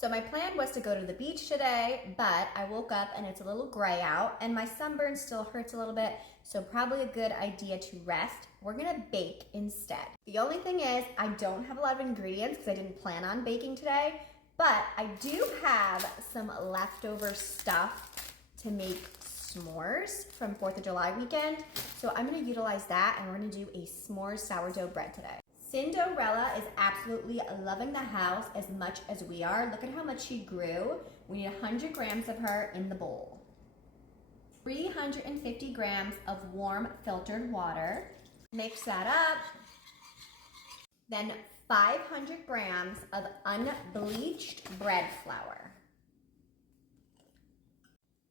So my plan was to go to the beach today, but I woke up and it's a little gray out and my sunburn still hurts a little bit, so probably a good idea to rest. We're gonna bake instead. The only thing is I don't have a lot of ingredients because I didn't plan on baking today, but I do have some leftover stuff to make s'mores from 4th of July weekend. So I'm gonna utilize that and we're gonna do a s'mores sourdough bread today. Cinderella is absolutely loving the house as much as we are. Look at how much she grew. We need 100 grams of her in the bowl. 350 grams of warm filtered water. Mix that up. Then 500 grams of unbleached bread flour.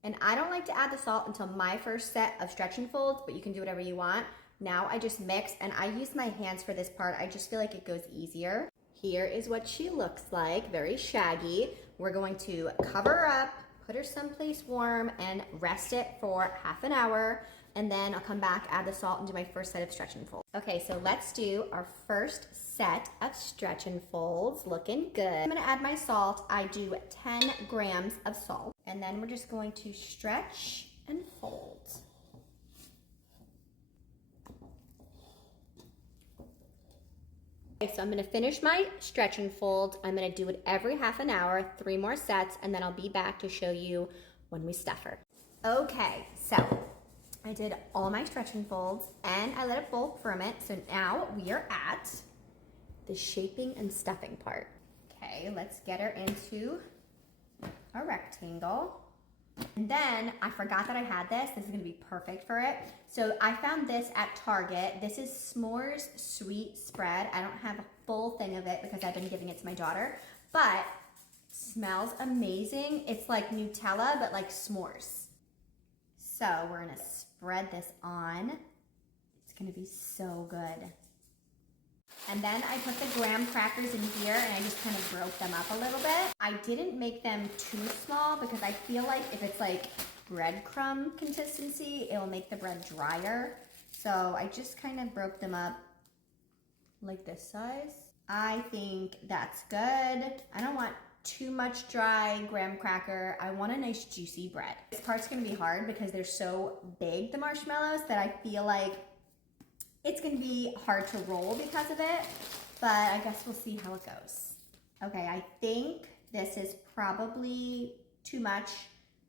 And I don't like to add the salt until my first set of stretch and folds, but you can do whatever you want. Now I just mix, and I use my hands for this part. I just feel like it goes easier. Here is what she looks like, very shaggy. We're going to cover her up, put her someplace warm, and rest it for half an hour. And then I'll come back, add the salt, and do my first set of stretch and folds. Okay, so let's do our first set of stretch and folds. Looking good. I'm gonna add my salt. I do 10 grams of salt. And then we're just going to stretch and fold. Okay, so I'm gonna finish my stretch and fold. I'm gonna do it every half an hour, 3 more sets, and then I'll be back to show you when we stuff her. Okay, so I did all my stretch and folds and I let it bulk for a minute. So now we are at the shaping and stuffing part. Okay, let's get her into a rectangle. And then I forgot that I had this. This is gonna be perfect for it. So I found this at Target. This is Smores Sweet Spread. I don't have a full thing of it because I've been giving it to my daughter, but it smells amazing. It's like Nutella, but like s'mores. So we're gonna spread this on. It's gonna be so good. And then I put the graham crackers in here and I just kind of broke them up a little bit. I didn't make them too small because I feel like if it's like breadcrumb consistency, it will make the bread drier. So I just kind of broke them up like this size. I think that's good. I don't want too much dry graham cracker. I want a nice juicy bread. This part's gonna be hard because they're so big, the marshmallows, that I feel like it's gonna be hard to roll because of it, but I guess we'll see how it goes. Okay, I think this is probably too much,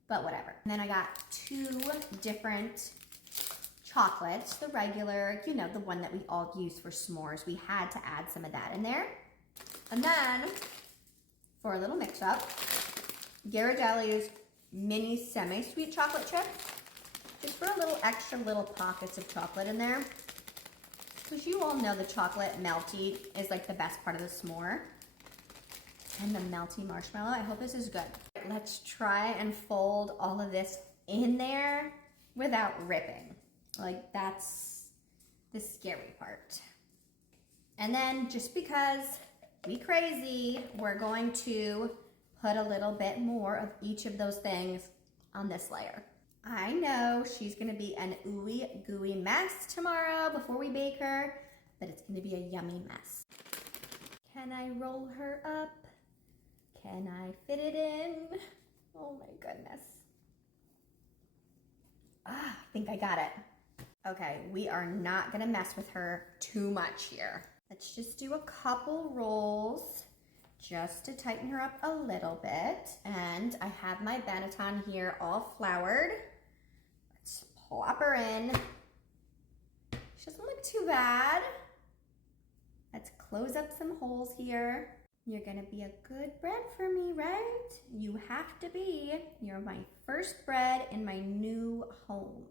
but whatever. And then I got 2 different chocolates, the regular, you know, the one that we all use for s'mores. We had to add some of that in there. And then, for a little mix-up, Ghirardelli's mini semi-sweet chocolate chip, just for a little extra little pockets of chocolate in there. Because you all know the chocolate melty is like the best part of the s'more. And the melty marshmallow. I hope this is good. Let's try and fold all of this in there without ripping. Like, that's the scary part. And then just because we crazy, we're going to put a little bit more of each of those things on this layer. I know she's gonna be an ooey gooey mess tomorrow before we bake her, but it's gonna be a yummy mess. Can I roll her up? Can I fit it in? Oh my goodness. I think I got it. Okay, we are not gonna mess with her too much here. Let's just do a couple rolls just to tighten her up a little bit. And I have my banneton here all floured. Let's plop her in. She doesn't look too bad. Let's close up some holes here. You're gonna be a good bread for me, right? You have to be. You're my first bread in my new home.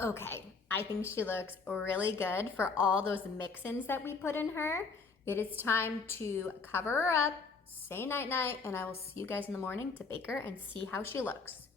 Okay, I think she looks really good for all those mix-ins that we put in her. It is time to cover her up, say night-night, and I will see you guys in the morning to bake her and see how she looks.